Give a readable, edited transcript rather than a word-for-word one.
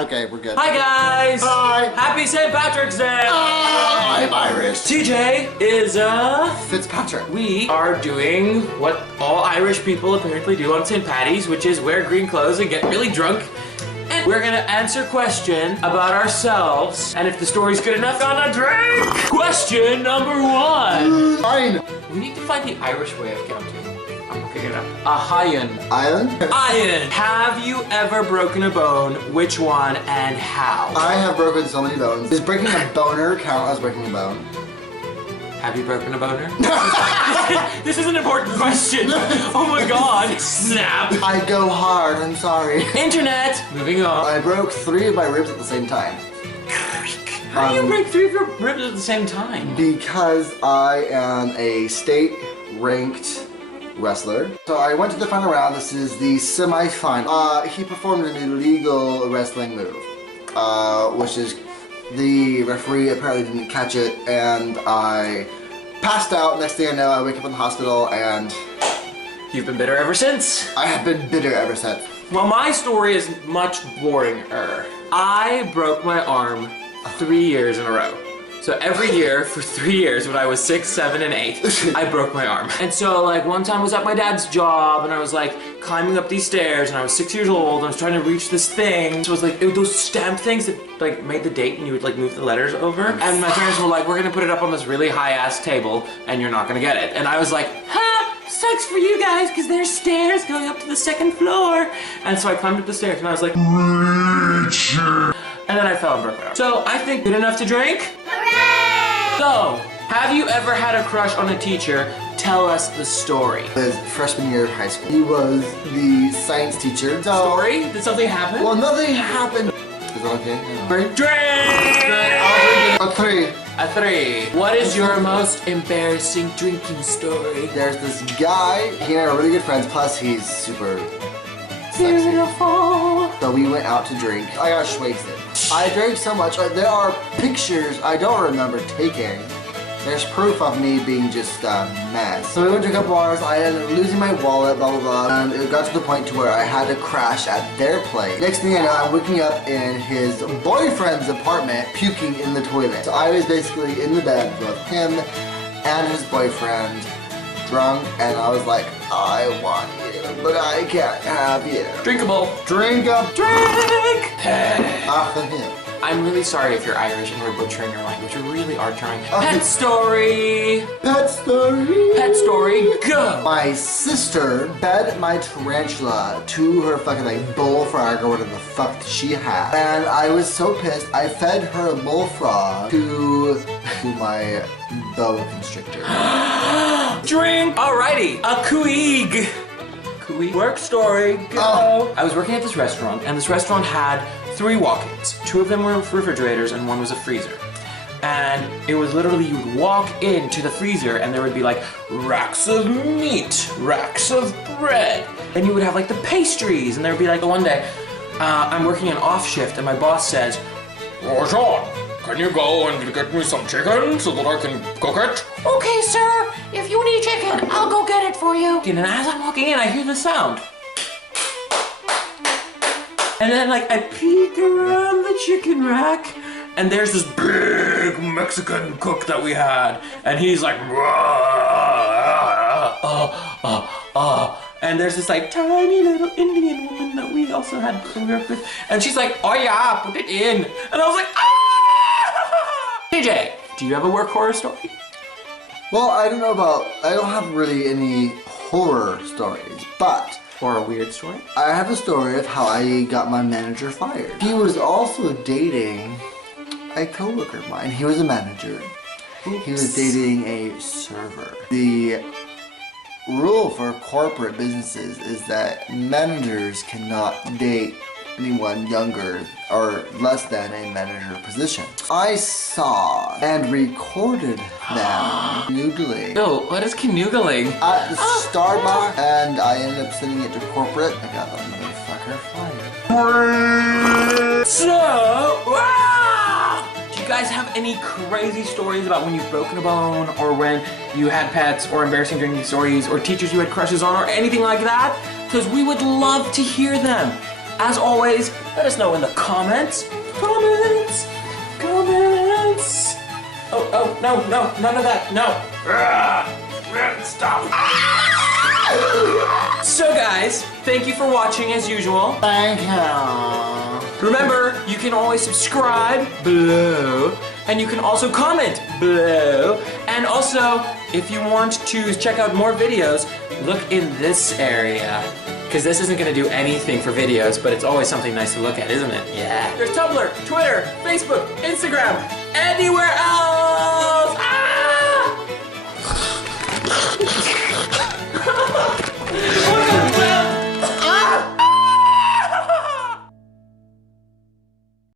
Okay, we're good. Hi guys! Hi! Happy St. Patrick's Day! I'm Irish. TJ is Fitzpatrick. We are doing what all Irish people apparently do on St. Paddy's, which is wear green clothes and get really drunk. And we're gonna answer a question about ourselves, and if the story's good enough, gonna drink! Question number 1. Fine. We need to find the Irish way of counting. I'm looking it up. A hyen. Island? Hyen. Have you ever broken a bone? Which one and how? I have broken so many bones. Does breaking a boner count as breaking a bone? Have you broken a boner? This is an important question. Oh my god. Snap. I go hard, I'm sorry. Internet. Moving on. I broke 3 of my ribs at the same time. How do you break 3 of your ribs at the same time? Because I am a state-ranked wrestler. So I went to the final round. This is the semi-final. He performed an illegal wrestling move, which is the referee apparently didn't catch it, and I passed out. Next thing I know, I wake up in the hospital, and You've been bitter ever since. I have been bitter ever since. Well, my story is much boringer. I broke my arm 3 years in a row. So every year for 3 years, when I was 6, 7, and 8, I broke my arm. And so like one time I was at my dad's job and I was like climbing up these stairs and I was 6 years old and I was trying to reach this thing. So it was like those stamp things that like made the date and you would like move the letters over. And my parents were like, we're gonna put it up on this really high ass table and you're not gonna get it. And I was like, ha! Sucks for you guys because there's stairs going up to the 2nd floor. And so I climbed up the stairs and I was like, and then I fell and broke my arm. So I think good enough to drink? Hooray! So, have you ever had a crush on a teacher? Tell us the story. It was freshman year of high school. He was the science teacher. So, Story? Did something happen? well, nothing happened. Is that okay? Drink! A 3. A 3. What is your most embarrassing drinking story? There's this guy. He and I are really good friends. Plus, he's super sexy. Beautiful. So we went out to drink. I got wasted. I drank so much. There are pictures I don't remember taking. There's proof of me being just a mess. So we went to a couple bars. I ended up losing my wallet, blah, blah, blah. And it got to the point to where I had to crash at their place. Next thing I know, I'm waking up in his boyfriend's apartment, puking in the toilet. So I was basically in the bed with him and his boyfriend, drunk, and I was like, I want you, but I can't have you. Drinkable. Drink up. Drink! Off of him. I'm really sorry if you're Irish and we're butchering your language. We really are trying. Pet story! Pet story. Pet story, go! My sister fed my tarantula to her fucking like bullfrog or whatever the fuck she had. And I was so pissed, I fed her bullfrog to my boa constrictor. Drink! Alrighty, a Kuig. Kuig. Work story, go! Oh. I was working at this restaurant, and this restaurant had 3 walk-ins. 2 of them were refrigerators, and 1 was a freezer. And it was literally, you would walk into the freezer, and there would be like racks of meat, racks of bread. Then you would have like the pastries, and there would be like, one day, I'm working an off shift, and my boss says, Sean, can you go and get me some chicken so that I can cook it? Okay, sir. If you need chicken, I'll go get it for you. And as I'm walking in, I hear the sound. And then like I peek around the chicken rack, and there's this big Mexican cook that we had, and he's like, and there's this like tiny little Indian woman that we also had to work with, and she's like, oh yeah, put it in, and I was like, ah! TJ, do you have a work horror story? Well, I don't have really any horror stories, but Or a weird story? I have a story of how I got my manager fired. He was also dating a coworker of mine. He was a manager. Oops. He was dating a server. The rule for corporate businesses is that managers cannot date anyone younger or less than a manager position. I saw and recorded them canoodling. Yo, what is canoodling? At the Starbucks, and I ended up sending it to corporate. I got that motherfucker fired. So, do you guys have any crazy stories about when you've broken a bone, or when you had pets, or embarrassing drinking stories, or teachers you had crushes on, or anything like that? Because we would love to hear them. As always, let us know in the comments. Comments. Oh, no, none of that, no. Stop. So guys, thank you for watching as usual. Thank you. Remember, you can always subscribe below, and you can also comment below. And also, if you want to check out more videos, look in this area. Because this isn't going to do anything for videos, but it's always something nice to look at, isn't it? Yeah. There's Tumblr, Twitter, Facebook, Instagram, anywhere else.